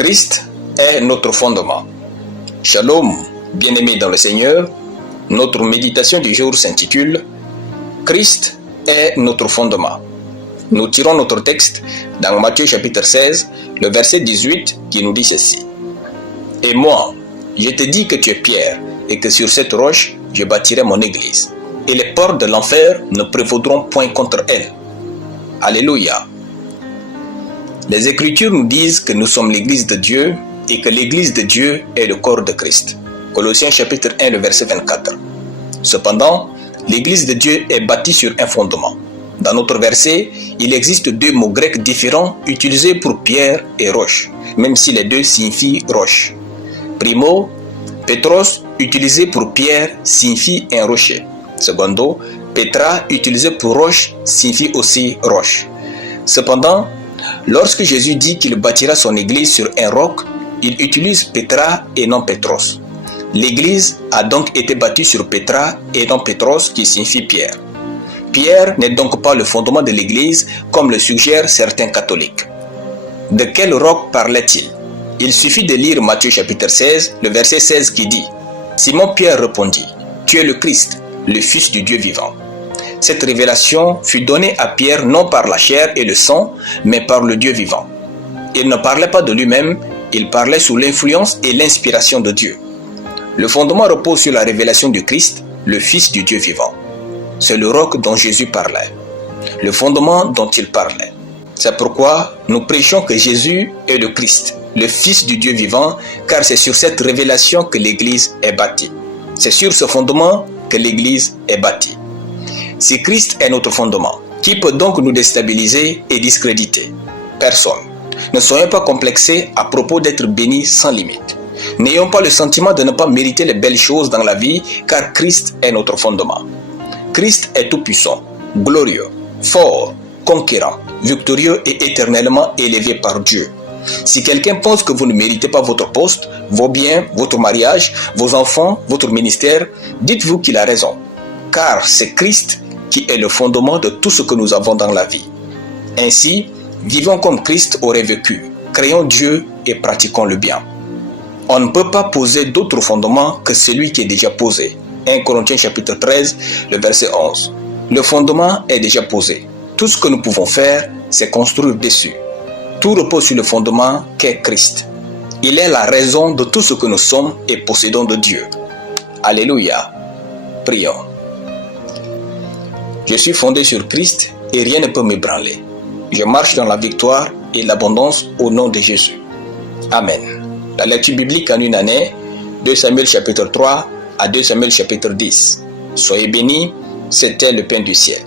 Christ est notre fondement. Shalom, bien-aimés dans le Seigneur, notre méditation du jour s'intitule « Christ est notre fondement ». Nous tirons notre texte dans Matthieu chapitre 16, le verset 18 qui nous dit ceci. « Et moi, je te dis que tu es Pierre, et que sur cette roche, je bâtirai mon église, et les portes de l'enfer ne prévaudront point contre elle. » Alléluia. Les Écritures nous disent que nous sommes l'église de Dieu et que l'église de Dieu est le corps de Christ. Colossiens chapitre 1, le verset 24. Cependant, l'église de Dieu est bâtie sur un fondement. Dans notre verset, il existe deux mots grecs différents utilisés pour pierre et roche, même si les deux signifient roche. Primo, Petros, utilisé pour pierre, signifie un rocher. Secondo, Petra, utilisé pour roche, signifie aussi roche. Cependant, lorsque Jésus dit qu'il bâtira son église sur un roc, il utilise Petra et non Petros. L'église a donc été bâtie sur Petra et non Petros, qui signifie pierre. Pierre n'est donc pas le fondement de l'église, comme le suggèrent certains catholiques. De quel roc parlait-il? Il suffit de lire Matthieu chapitre 16, le verset 16 qui dit « Simon Pierre répondit, tu es le Christ, le Fils du Dieu vivant. » Cette révélation fut donnée à Pierre non par la chair et le sang, mais par le Dieu vivant. Il ne parlait pas de lui-même, il parlait sous l'influence et l'inspiration de Dieu. Le fondement repose sur la révélation du Christ, le Fils du Dieu vivant. C'est le roc dont Jésus parlait, le fondement dont il parlait. C'est pourquoi nous prêchons que Jésus est le Christ, le Fils du Dieu vivant, car c'est sur cette révélation que l'Église est bâtie. C'est sur ce fondement que l'Église est bâtie. Si Christ est notre fondement, qui peut donc nous déstabiliser et discréditer? Personne. Ne soyons pas complexés à propos d'être bénis sans limite. N'ayons pas le sentiment de ne pas mériter les belles choses dans la vie, car Christ est notre fondement. Christ est tout-puissant, glorieux, fort, conquérant, victorieux et éternellement élevé par Dieu. Si quelqu'un pense que vous ne méritez pas votre poste, vos biens, votre mariage, vos enfants, votre ministère, dites-vous qu'il a raison. Car c'est Christ qui est le fondement de tout ce que nous avons dans la vie. Ainsi, vivons comme Christ aurait vécu, créons Dieu et pratiquons le bien. On ne peut pas poser d'autre fondement que celui qui est déjà posé. 1 Corinthiens chapitre 13, le verset 11. Le fondement est déjà posé. Tout ce que nous pouvons faire, c'est construire dessus. Tout repose sur le fondement qu'est Christ. Il est la raison de tout ce que nous sommes et possédons de Dieu. Alléluia. Prions. Je suis fondé sur Christ et rien ne peut m'ébranler. Je marche dans la victoire et l'abondance au nom de Jésus. Amen. La lecture biblique en une année, 2 Samuel chapitre 3 à 2 Samuel chapitre 10. Soyez bénis, c'était le pain du ciel.